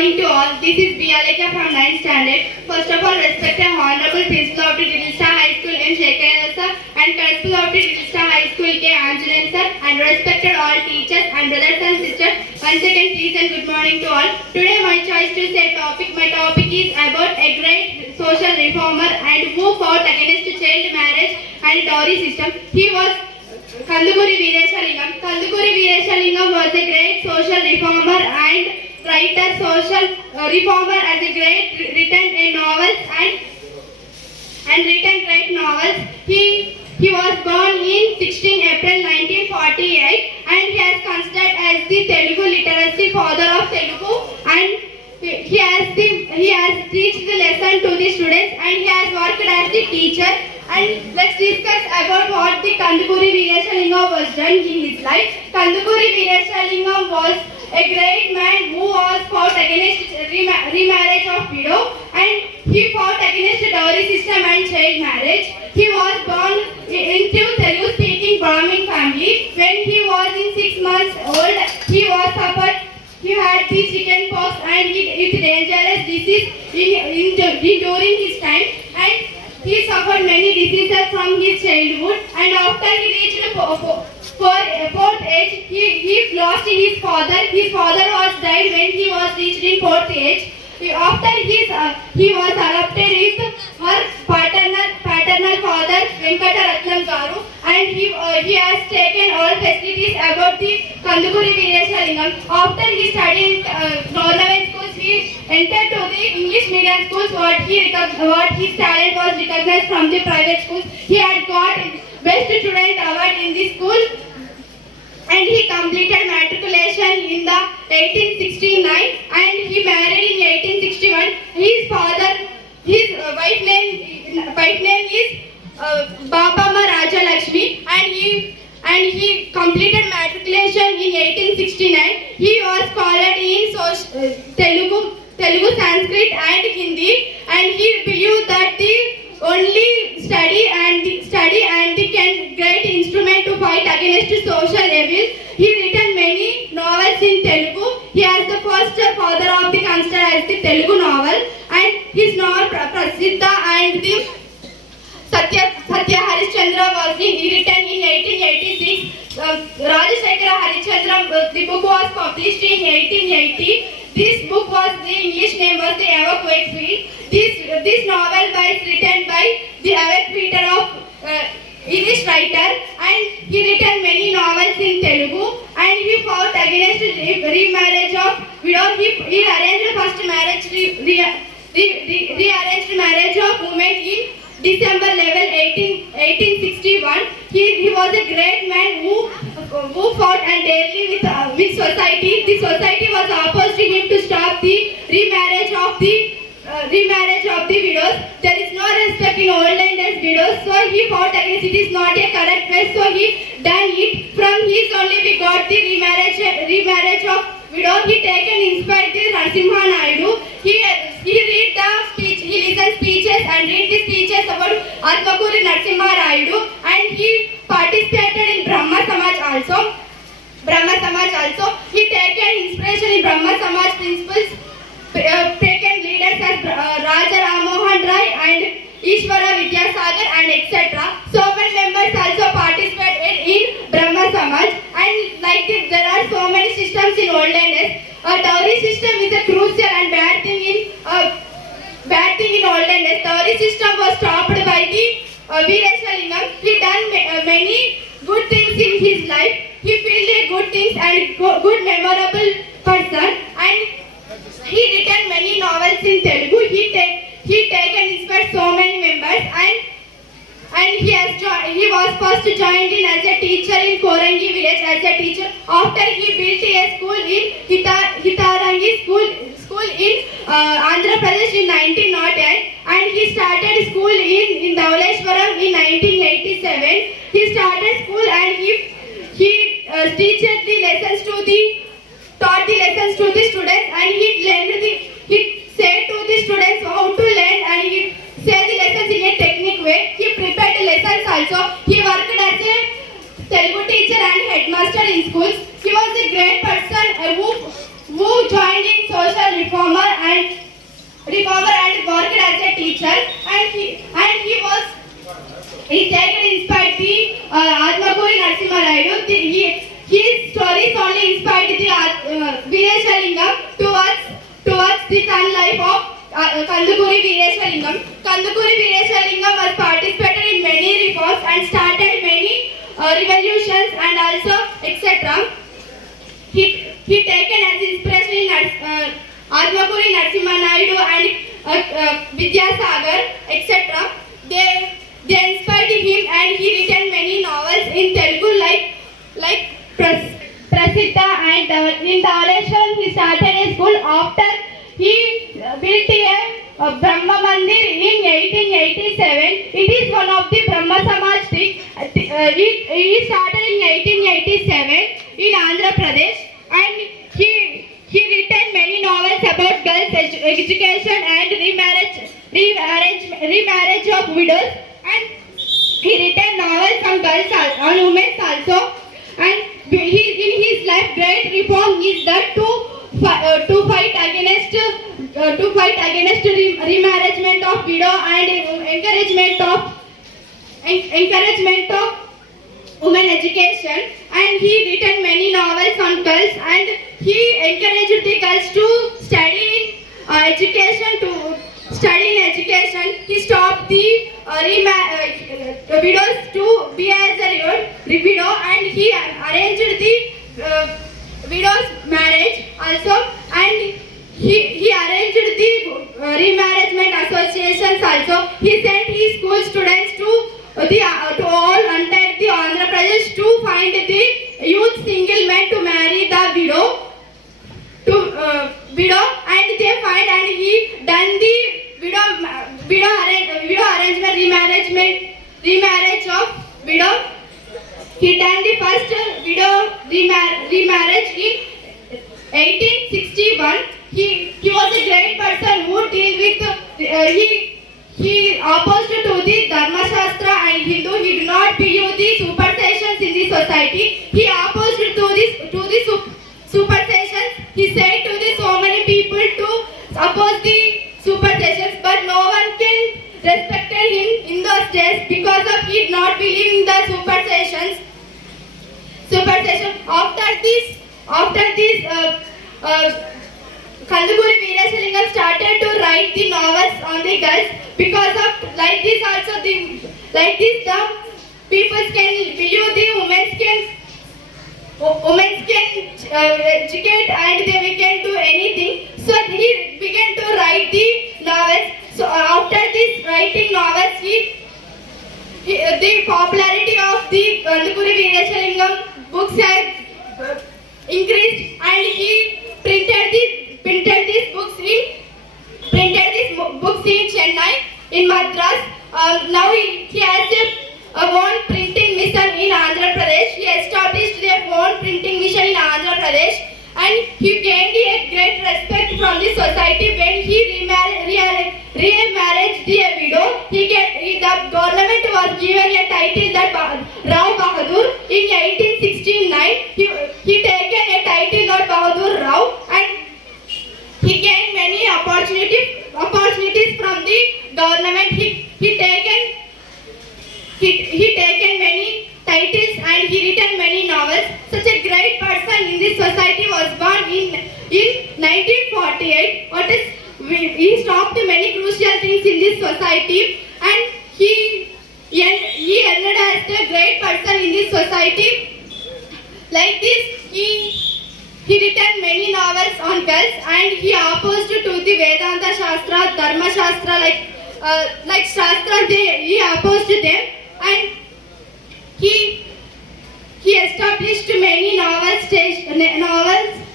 morning to all. This is Bialeka from 9th standard. First of all, respect and honorable principal of the Little Star High School M. Shekhar sir and principal of the Little Star High School K. Anjanen sir and respected all teachers and brothers and sisters. Once again, please and good morning to all. Today my choice to say topic. My topic is about a great social reformer and who fought against child marriage and dowry system. He was Kandukuri Veerashalingam. Kandukuri Veerashalingam was a great social reformer and writer, social reformer as a great written a novels and written great novels. He was born in 16 April 1948 and he is considered as the Telugu literacy father of Telugu, and he has teached the lesson to the students and he has worked as the teacher. And let's discuss about what the Kandukuri Veerashalingam was done in his life. Kandukuri Veerashalingam was a great man who was fought against remarriage of widow, and he fought against the dowry system and child marriage. He was born into Telugu speaking Brahmin family. When he was in 6 months old, he had the chicken pox and it dangerous disease during his time, and he suffered many diseases from his childhood, and after he reached fourth age, he lost his father. His father was died when he was reached in fourth age. After he was adopted with her paternal father Venkataratnam Garu, and he has taken all facilities about the Kandukuri Veerashalingam. After he studied government schools, he entered to the English medium schools. What his talent was recognized from the private schools. He had got best student award in the school, and he completed matriculation in the 1869 and he married in 1861. His wife name is Babama Rajalakshmi, and he completed matriculation in 1869. He was scholar in Telugu, Sanskrit and Hindi, and he believed that the only study and the great instrument to fight against social evil. He written many novels in Telugu. He is the first father of the considered as the Telugu novel, and his novel Prasiddha and the Satya Harishchandra was written in 1886. Rajashekara Harishchandra, the book was published in 1880. This book was, the English name was the Ava Wakefield. This novel was written by the Ava Peter of Irish writer, and he written many novels in Telugu, and he fought against remarriage of widow. He arranged first marriage, rearranged marriage of women in December 11, 1861. He was a great man who fought and daily with society. The society was opposed to him to stop the remarriage of the widows. There is no respect in olden days widows, so he fought against it. Is not a correct way, so he done it. From his only we got the remarriage of widow. He taken inspired the Narasimha Naidu. He read the speech, he listened speeches and read the speeches about Atmakuri Narasimha Naidu, and he participated in Brahma Samaj also. He taken inspiration in Brahma Samaj principles, taken leaders as Raja Ramohan Rai and Ishwara Vidyasagar and etc. So many members also participated in Brahma Samaj, and like this, there are so many systems in olden days. A dowry system is a crucial and bad thing in olden days. Dowry system was stopped by the Veerashalingam. He done many good things in his life. He felt good things and good memorable person, and he written many novels in Telugu. He taken inspired so many members, and he was first joined in as a teacher in Korangi village as a teacher. After he built a school in Hitarangi school in Andhra Pradesh in 1908, and he started school in Dhauleshwaram in 1987. He started school and he taught the lessons to the students, and he said to the students how to learn, and he said the lessons in a technique way. He prepared the lessons also. He worked as a Telugu teacher and headmaster in schools. He was a great person who joined in social reformer and worked as a teacher, he taken inspired the Atmakuri Narasimha Raidu. His stories only inspired the Veerashalingam towards the fun life of Kandukuri Veerashalingam. Kandukuri Veerashalingam was participated in many reforms and started many revolutions and also etc. He taken as inspiration in Atmakuri Narasimha Naidu and Vidyasagar etc. They inspired him and he written many novels in Telugu like Prasiddha, and in Dhaleshwaram he started a school. After he built a Brahma Mandir in 1887. It is one of the Brahma Samaj thing. He started in 1887 in Andhra Pradesh, and he written many novels about girls' education and remarriage of widows, and he written novels on girls on women also. And in his life, great reform is that to fight against remarriagement of widow and encouragement of women education. And he written many novels on girls, and he encouraged the girls to study in education. He stopped the widows to be as a widow, and he arranged the widows marriage also, and he arranged the remarriagement associations also. He sent his school students to all entire the Andhra Pradesh to find the youth single men to marry the widow, and they find, and he done the widow arrangement remarriage of widow. He done the first widow remarriage in 1861. He was a great person who deal with he opposed to the Dharma Shastra and Hindu. He did not believe the superstitions in the society. He opposed to the superstitions. He said to the so many people to oppose the superstitions, but no one can respect him in those days because of he did not believe in the superstitions. After this, Kandukuri Veerashalingam started to write the novels on the girls. Because of like this the people can believe the women can educate and they can do anything. So he began to write the novels. So after this writing novels, the popularity of the Kandukuri Veerashalingam books has increased, and he printed these books in Chennai, in Madras. Now he has a own printing mission in Andhra Pradesh. He established their own printing mission in Andhra Pradesh, and he gained a great respect from the society when he remarried the widow. The government was given a title that Rao Bahadur. In 1869, he taken a title of Bahadur Rao, and he gained many opportunities from the government. He taken many titles and he written many novels. Such a great person in this society was born in 1948. He stopped many crucial things in this society, and he ended as a great person in this society. Like this, he written many novels on girls, and he opposed to the Vedanta Shastra, Dharma Shastra, like Shastra, he opposed them, and he established many novels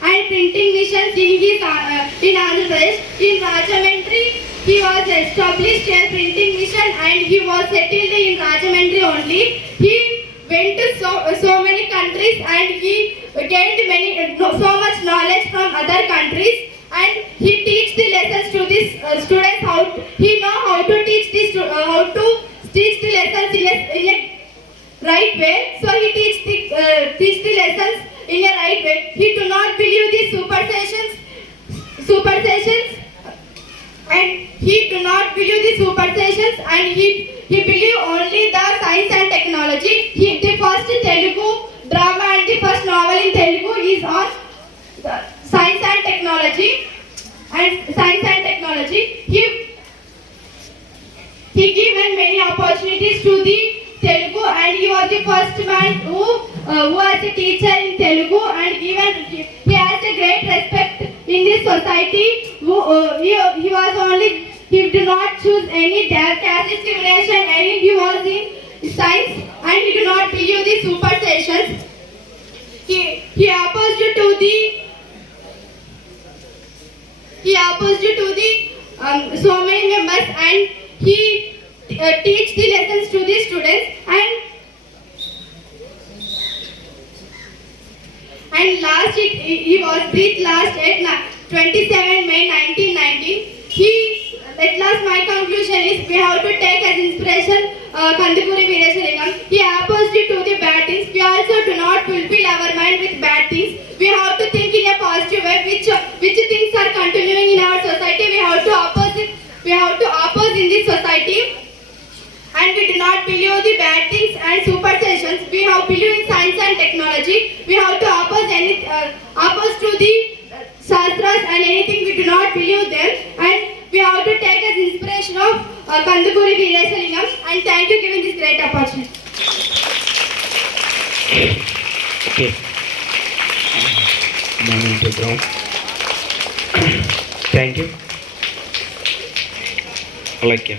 and printing missions in Andhra Pradesh. In Rajahmundry, he was established a printing mission, and he was settled in Rajahmundry only. He went to so many countries, and he gained so much knowledge from other countries, and he teach the lessons to these students. He know how to teach the lessons in a right way. So he teach the lessons in a right way. He do not believe the superstitions, and he do not believe the superstitions, and he believe only the science and technology. The first Telugu drama and the first novel in Telugu is on science and technology. He given many opportunities to the Telugu, and he was the first man who was a teacher in Telugu, and he has a great respect in this society. He was only, he did not choose any caste discrimination, and he was in science, and he did not believe the superstitions. He opposed to the so many members, and he teach the lessons to the students, and last he was breathed last at 27 May 1919. At last my conclusion is we have to take as inspiration Kandukuri Veeraselingam. He opposed to the bad things. We also do not fulfill our mind with bad things. We have to think in a positive way which things are continuing in our society. We have to oppose in this society, and we do not believe the bad things and superstitions. We have believe in science and technology. We have to oppose to the shastras and anything we do not believe them, and we have to take as inspiration of Kandukuri Veeraselingam. And thank you giving this great opportunity. Okay. Morning to ground. Thank you. I like you.